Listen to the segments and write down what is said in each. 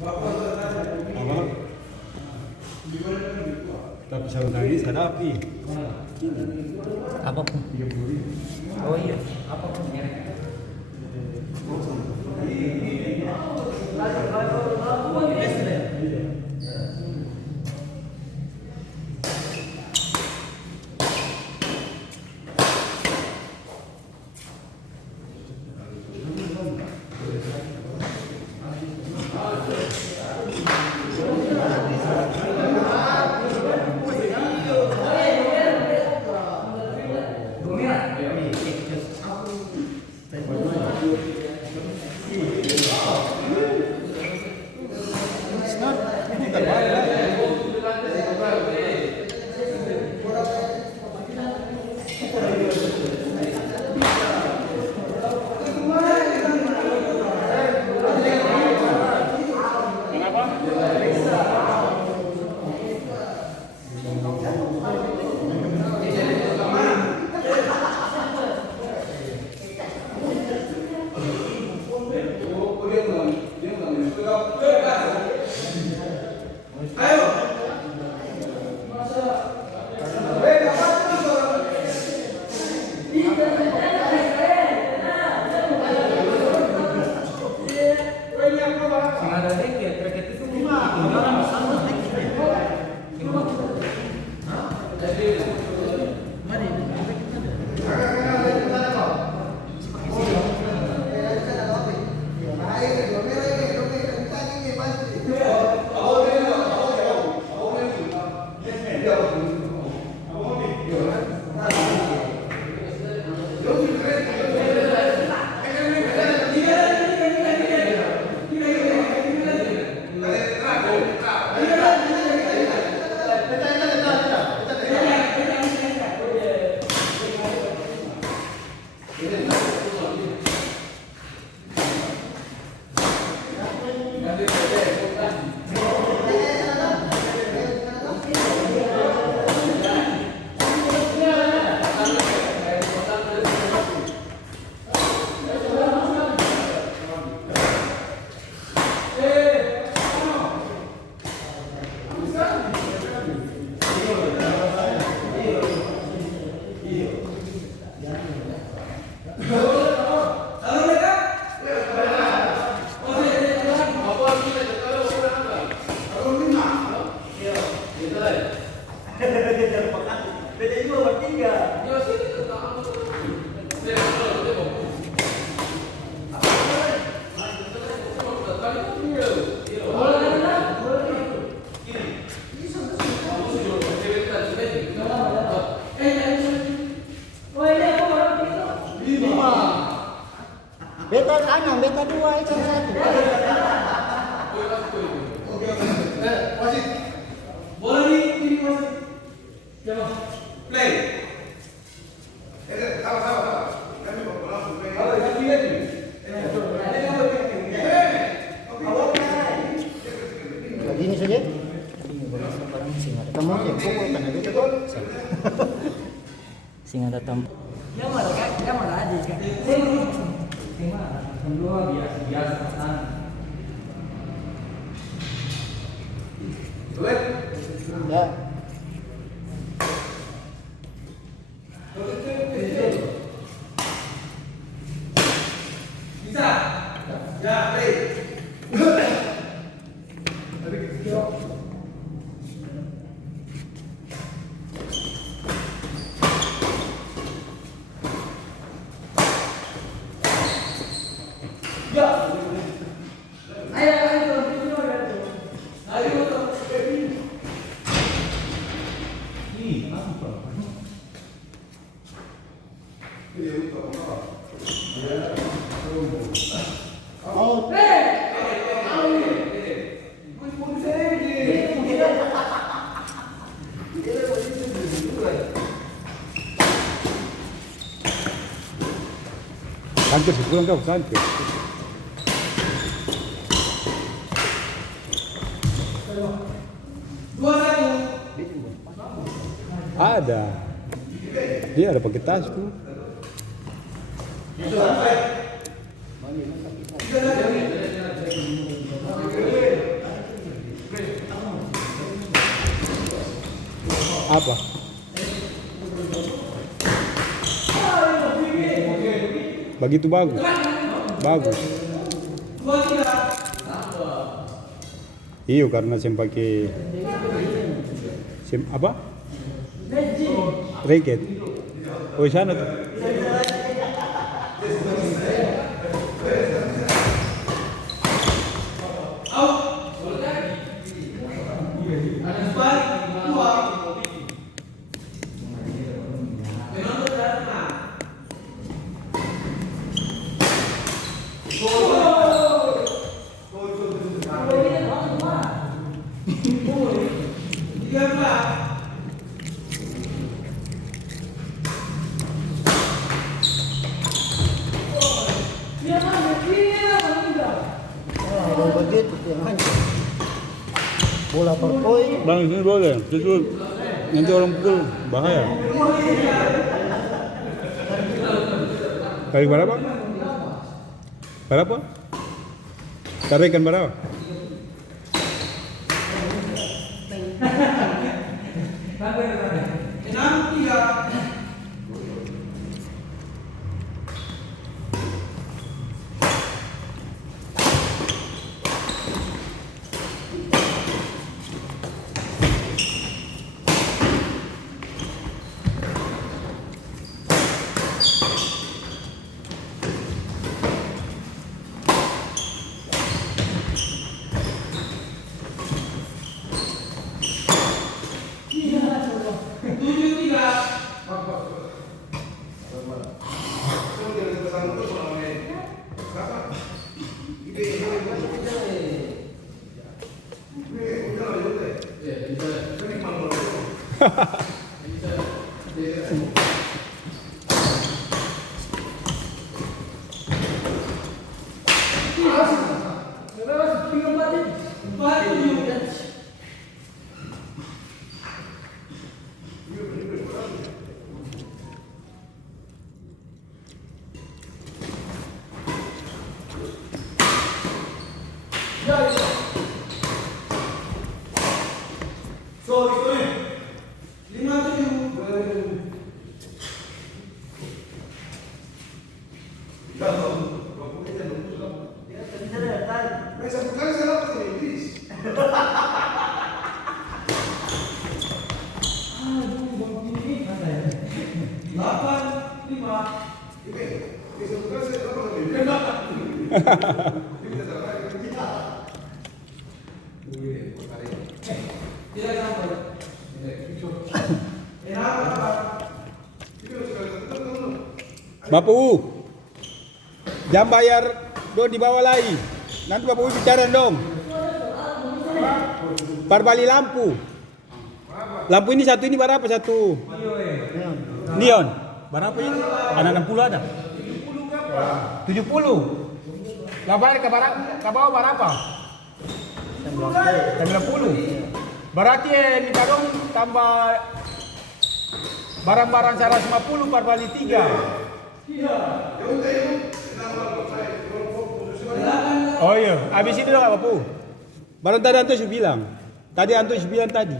Apa? Tapi sarung tangan hadapi. Apapun. Oh iya, apapun merek. Beta 6, beta 2 itu 1. Wasit. Bola ini wasit. Coba. Play. Sama. Kami mau langsung play. Kalau ini lihat ini. Begini saja. Kamu yang pukul kan itu tuh. Sing ada tem. Yang mana aja kan? Kedua biasa. Ya. Bisa. Ya, play. Oh. Antes se fueron causantes. Ada. Dia ada pakai tas tuh. Bisa. Apa? Begitu bagus. Bagus. Iyo karena saya pakai apa? Racket. Oh sana tuh. Kalau begitu yang hancur. Bola perkoi. Bang sini boleh. Itu nanti orang pukul bahaya. Kali berapa? Berapa? Tarikan berapa? Bapak U, jam bayar dong dibawa lagi. Nanti Bapak U bicara dong. Parbali lampu. Lampu ini satu ini berapa satu? Neon. Berapa ini? Ada 60 ada. 70. Labar ke bawah berapa? 90. Berarti ini dong tambah barang-barang 150 parbali 3. Oh iya, habis itu dong Bapak U. Baru tadi Antus bilang. Tadi Antus bilang tadi.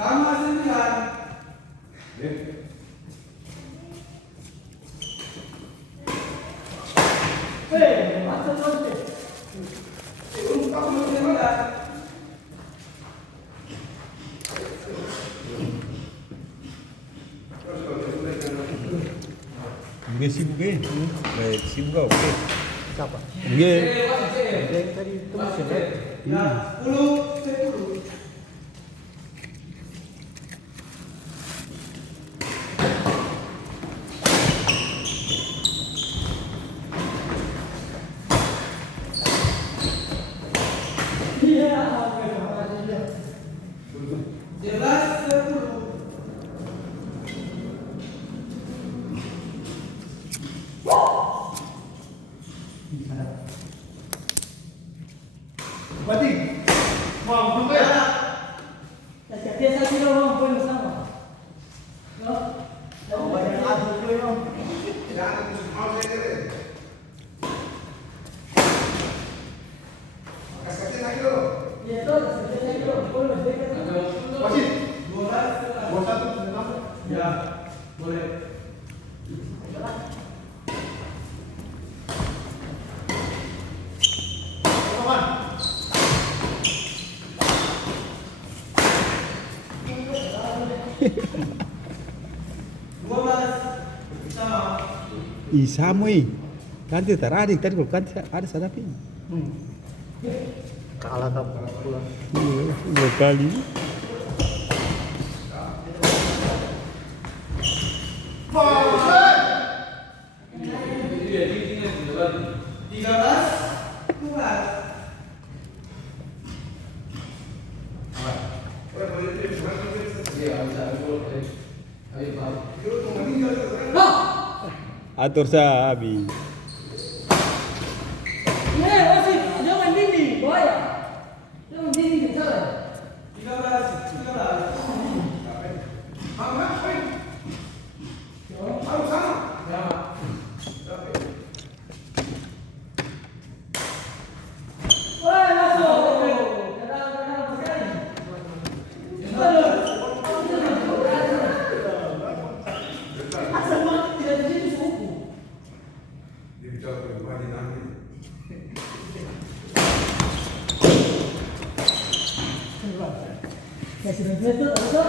Sama sembilan. Nggak sibuk ya? Sibuk kau? Siapa? Nggak. Yang tadi itu mesin. Ya, 10, 10. Jelas 10. Sama poin sama. No? Banyak adu tuh yang. Ya toh, sebenarnya itu poin lebih dekat. Ya, boleh. Ih, sama Kanti teradik tadi kalau kanti ada sadapi. Kalah kamu pulang. Iya, 2 kali. Atur sabi. Wasit, jangan dinding, bahaya. Jangan dinding, salah. 13. Wah, masuk. Kadang-kadang sekali. Asal banget tidak di sini suku. Ya sudah betul, betul.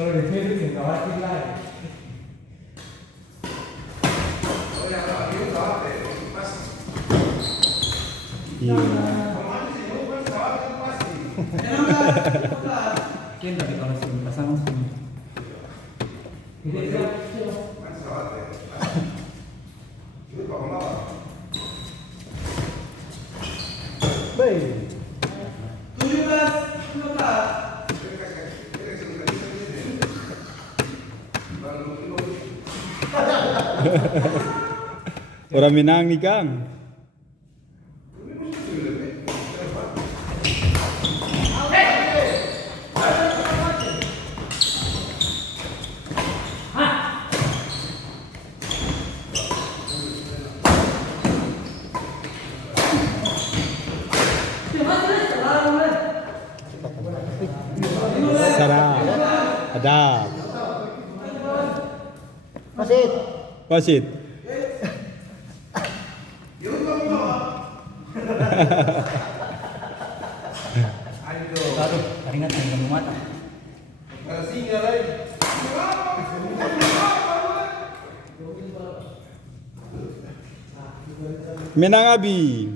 Kalau di sini sih khawatir lah. Iya. Kian tapi kalau sini pasangan sini. Baik. 17. Orang Minang nih Kang. Sarah, ada, Wasit. wasit. Taruh, keringat dengan mata. Menang abi.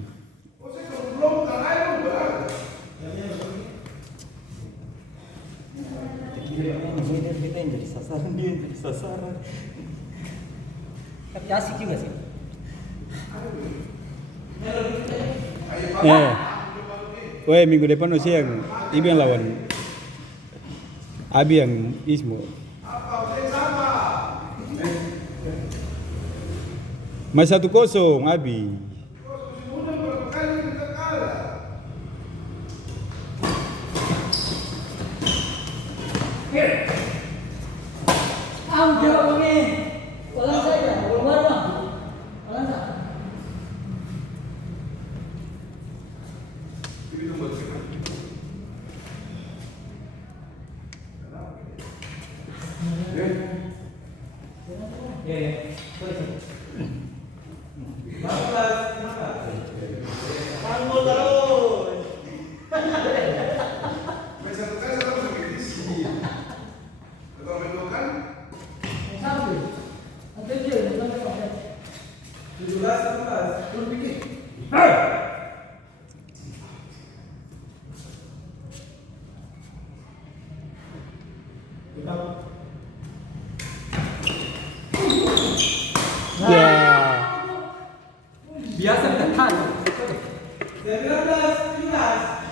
Kita yang jadi sasaran, dia yang jadi sasaran. Tapi asik juga sih. Weh minggu depan usia yang Ibu yang lawan Abi yang Ismo. Masih 1-0 Abi. Jauh ini. Walang saja, walang. Walang saja. Ya, ya. Sampai. Nanti dia sampai pakai. 17. Turun dikit. Ya. Biasa tekan. 19, 17.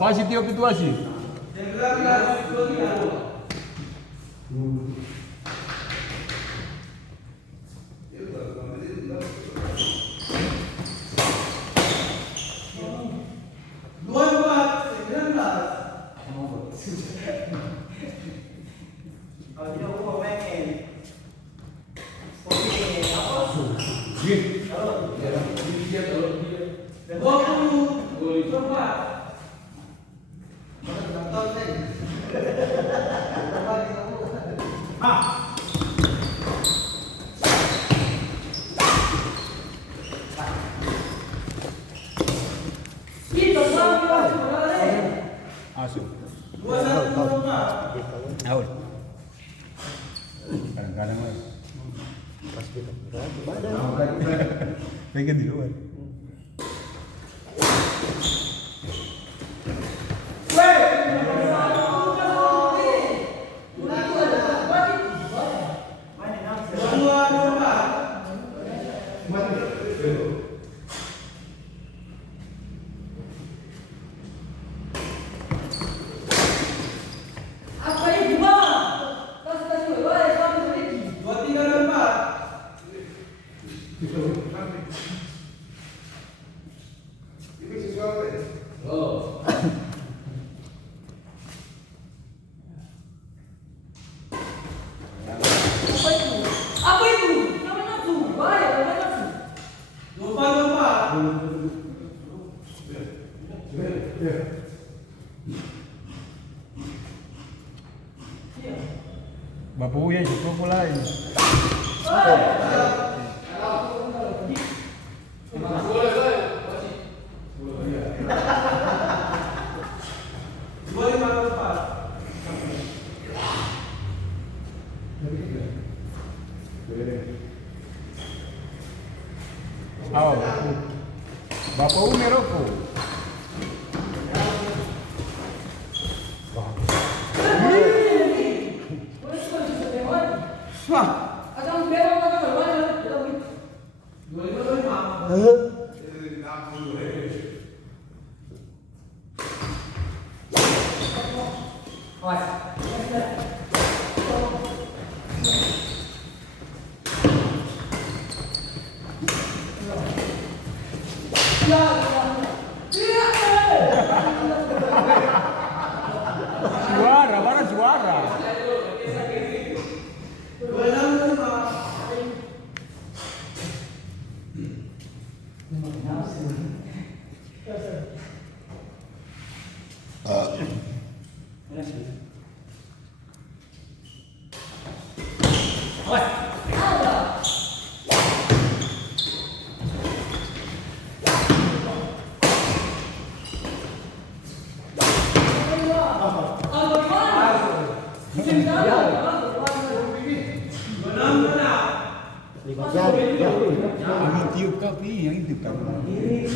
Wasit tiup itu wasit. 19, 23. Masuk. 21, 24. Out. Kadang-kadang mas. Pas kita badan. Pengen di luar. Apa itu? Jangan nafsu. Bahaya, jangan nafsu. 24. Bapak ya juga mulai. Oh, Bapak merokok. Wow. juara. Lima jari. Ya. Ini tiup kau ini yang itu kau. Ini.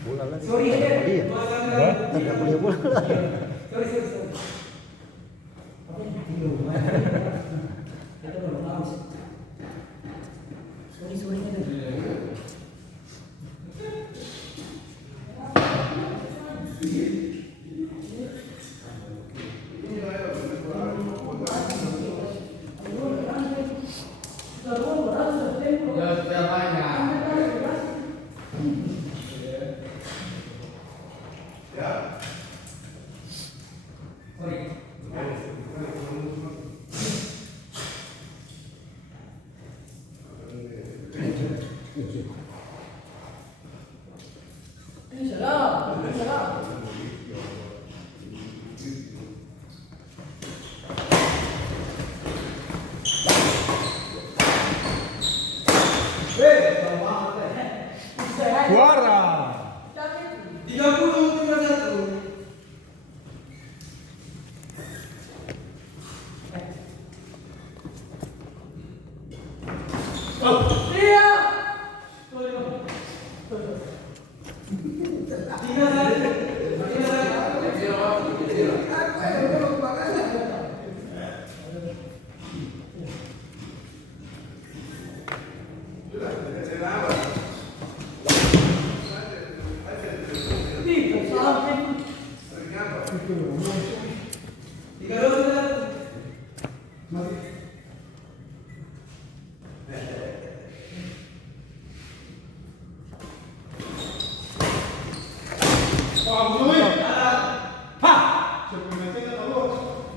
Bola lagi. Sorry, Dia. Tak boleh bola. sorry. Juara. 30-31.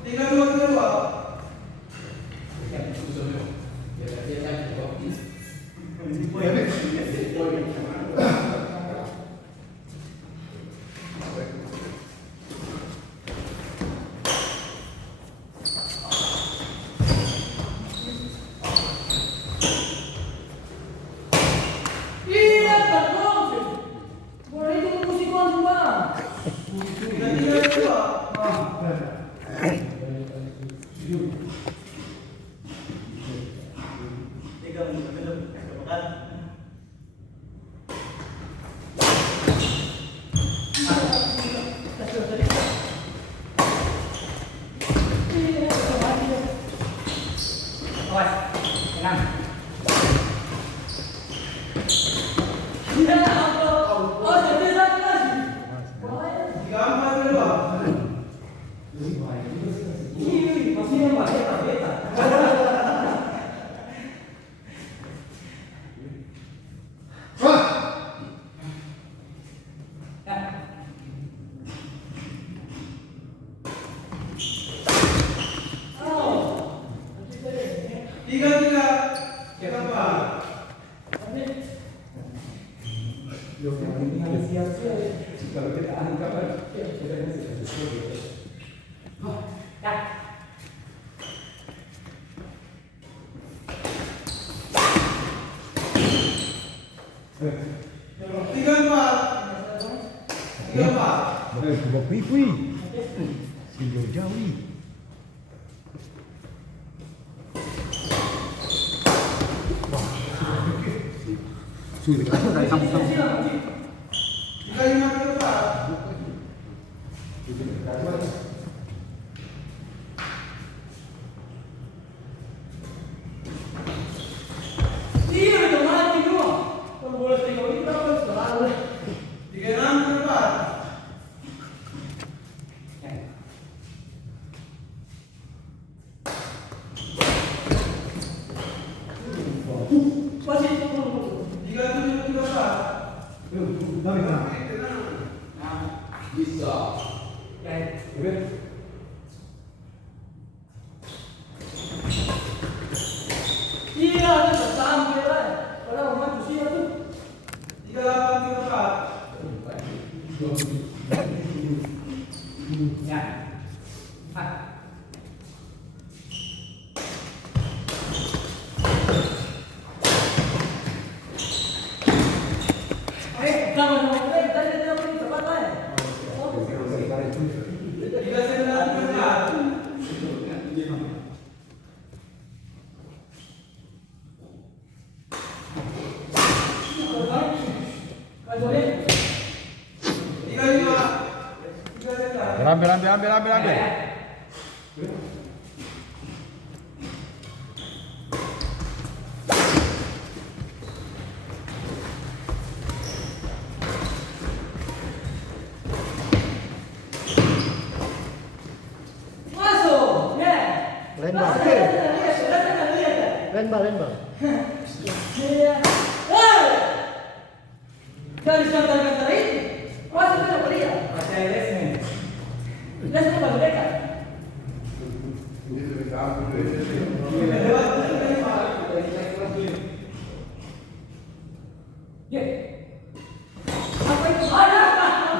Tiga dua. Iya, betul. Boleh itu musik semua. Tiga dua. Awas, tenang. Iya, apa? Oh, jadi satu lagi. Tiga empat dua. Ih, masih apa? Beta. Tiga tiga. Tiga empat. Tiga empat. Tiga empat. Kui. Sejauh jauh ni. Sudah dari samping. Tiga lima tiga empat. Iya, udah mati dua. Kalau boleh tengok ini berapa sekarang? Tiga enam tiga empat. Masih Tiga tujuh tiga empat. iya, ada sampai lah. Kalau mati sih itu. Tiga delapan tiga empat. Ya. Ah. Jangan tadi dia pergi tempat lain. Tiga sembilan tiga empat. Boleh. Tiga lima. Tiga sembilan. Ambil. Masuk. Ya. Lembang. Lihat. Lembang. Iya. Hei. Dari santai-santai ini. Masuk ke apa dia? Masih ada lesnya. Les apa mereka? Ya. Apa itu? Ada.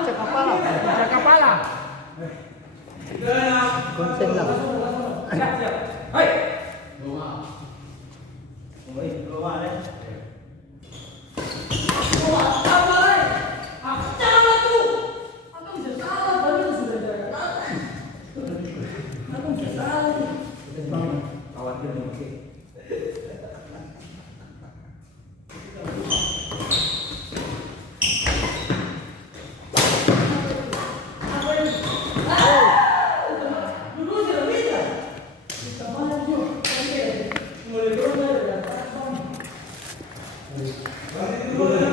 Cek kepala. Cek kepala. Tiga enam. Konsen lah. Siap. Hai. Wah, apa lagi? Aku salah tuh. Aku bisa salah, baru sudah jalan. Aku bisa salah. Khawatir nih, oke. Apa ini? Ah, dulu sudah bisa. Kita maju. Oke, mulai dulu ya. Berarti dua